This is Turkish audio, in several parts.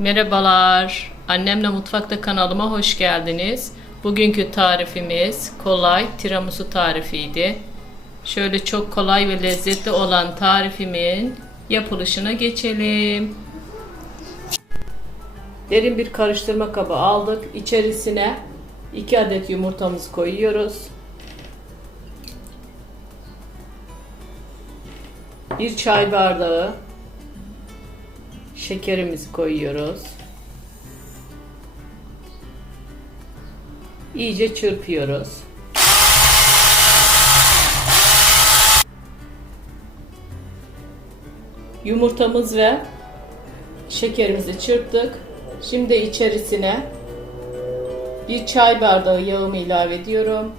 Merhabalar. Annemle Mutfakta kanalıma hoş geldiniz. Bugünkü tarifimiz kolay tiramisu tarifiydi. Şöyle çok kolay ve lezzetli olan tarifimin yapılışına geçelim. Derin bir karıştırma kabı aldık. İçerisine 2 adet yumurtamızı koyuyoruz. Bir çay bardağı şekerimizi koyuyoruz. İyice çırpıyoruz. Yumurtamız ve şekerimizi çırptık. Şimdi içerisine bir çay bardağı yağımı ilave ediyorum.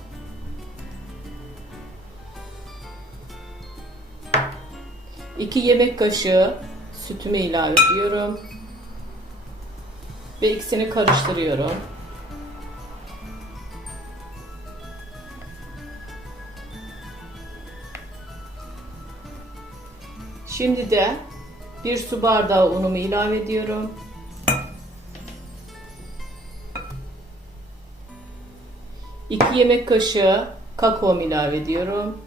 İki yemek kaşığı sütümü ilave ediyorum. Ve ikisini karıştırıyorum. Şimdi de bir su bardağı unumu ilave ediyorum. İki yemek kaşığı kakaomu ilave ediyorum.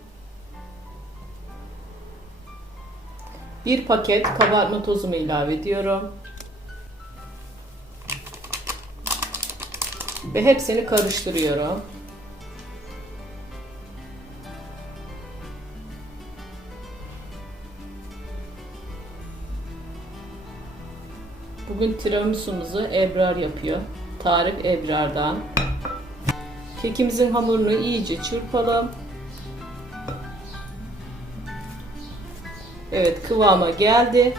Bir paket kabartma tozumu ilave ediyorum. Ve hepsini karıştırıyorum. Bugün tiramisu'muzu Ebrar yapıyor. Tarif Ebrar'dan. Kekimizin hamurunu iyice çırpalım. Evet kıvama geldi.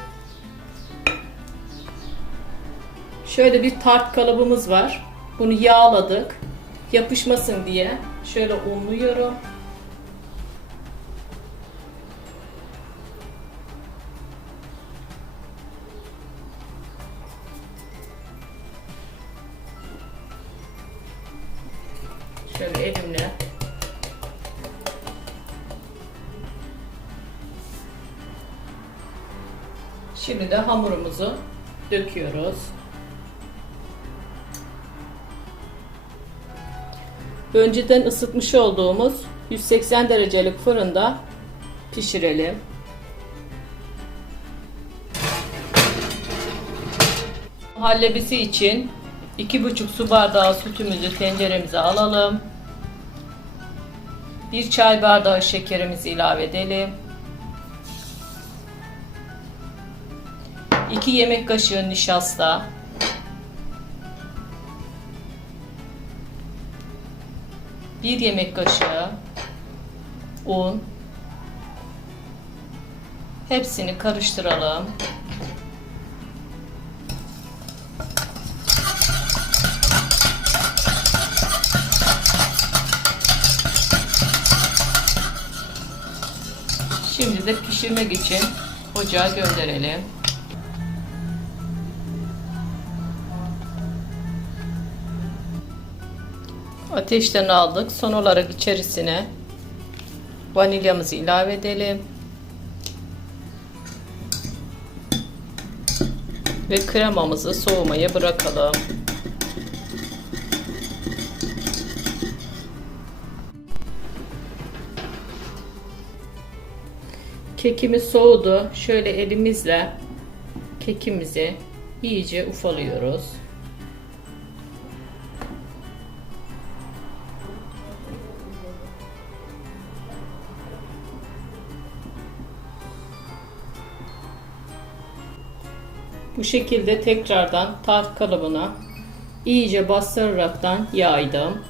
Şöyle bir tart kalıbımız var. Bunu yağladık. Yapışmasın diye şöyle unluyorum. Şöyle elimle Şimdi de hamurumuzu döküyoruz. Önceden ısıtmış olduğumuz 180 derecelik fırında pişirelim. Hallebisi için 2,5 su bardağı sütümüzü tenceremize alalım. 1 çay bardağı şekerimizi ilave edelim. 2 yemek kaşığı nişasta. Bir yemek kaşığı un. Hepsini karıştıralım. Şimdi de pişirmek için ocağa gönderelim. Ateşten aldık. Son olarak içerisine vanilyamızı ilave edelim. Ve kremamızı soğumaya bırakalım. Kekimiz soğudu. Şöyle elimizle kekimizi iyice ufalıyoruz. Bu şekilde tekrardan tart kalıbına iyice bastıraraktan yaydım.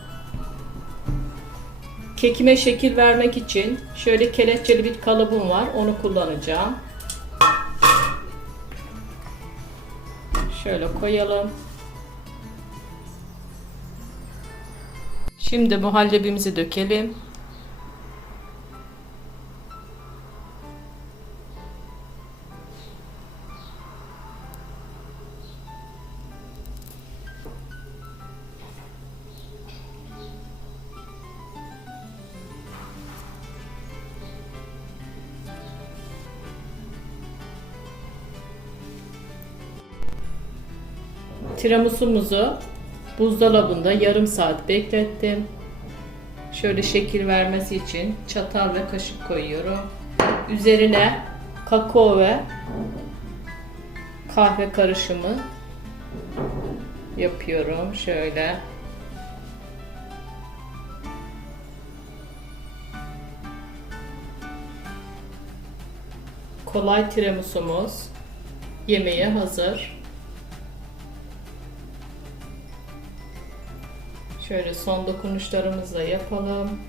Kekime şekil vermek için şöyle kelepçeli bir kalıbım var. Onu kullanacağım. Şöyle koyalım. Şimdi muhallebimizi dökelim. Tiramisumuzu buzdolabında yarım saat beklettim. Şöyle şekil vermesi için çatal ve kaşık koyuyorum. Üzerine kakao ve kahve karışımı yapıyorum. Şöyle. Kolay tiramisumuz yemeğe hazır. Şöyle son dokunuşlarımızla yapalım.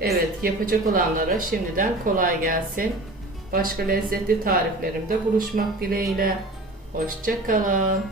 Evet, yapacak olanlara şimdiden kolay gelsin. Başka lezzetli tariflerimde buluşmak dileğiyle. Hoşçakalın.